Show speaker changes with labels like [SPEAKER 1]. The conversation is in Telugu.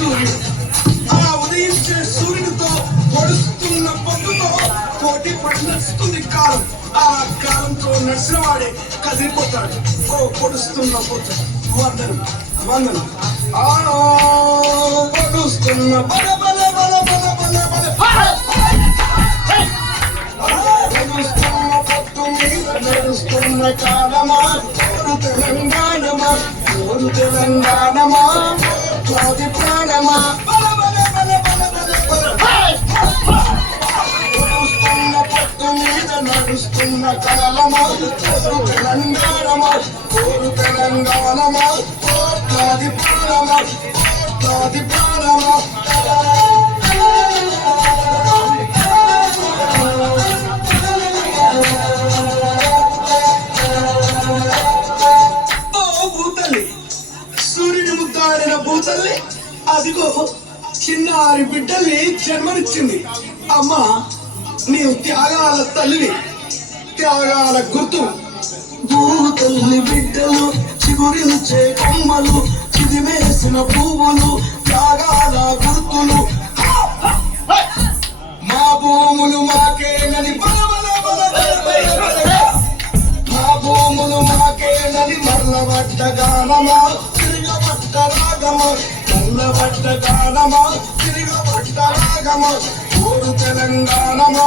[SPEAKER 1] సూర్యుడు ఆ ఉదయించే సూర్యుడితో పొడుస్తున్న పొద్దుతో పోటీ పడి నడుస్తుంది కాలం. ఆ కాలంతో నడిచిన వాడే కదిలిపోతాడు. ఓ పొడుస్తున్న పొద్దు వందనం వందనం. ఆ పొడుస్తున్న బల బల బల బల బల బల నడుస్తున్న పొద్దు మీద నడుస్తున్న కాలమా? తెలంగాణమా? తెలంగాణమా? నడుస్తున్న కాలమా ఓరు తెలంగాణమా కోరు తెలంగాణమా కోటి ప్రాణమా కోటి ప్రాణమా సూర్యుని ముద్దాడిన అదిగో చిన్నారి బిడ్డల్ని జన్మనిచ్చింది. అమ్మా నీవు త్యాగాల తల్లివి. త్యాగాల గుర్తు. తల్లి బిడ్డలు చిగురించే కొమ్మలు చిదిమేసిన పువ్వులు త్యాగాల గుర్తులు. మా భూములు మాకేనని బల బల బల మా భూములు మాకేనని మర్లబడ్డ గానమా తిరగబట్ట రాగమా. మర్లబడ్డ గానమా తిరగబట్ట రాగమా. ఓరు తెలంగాణమా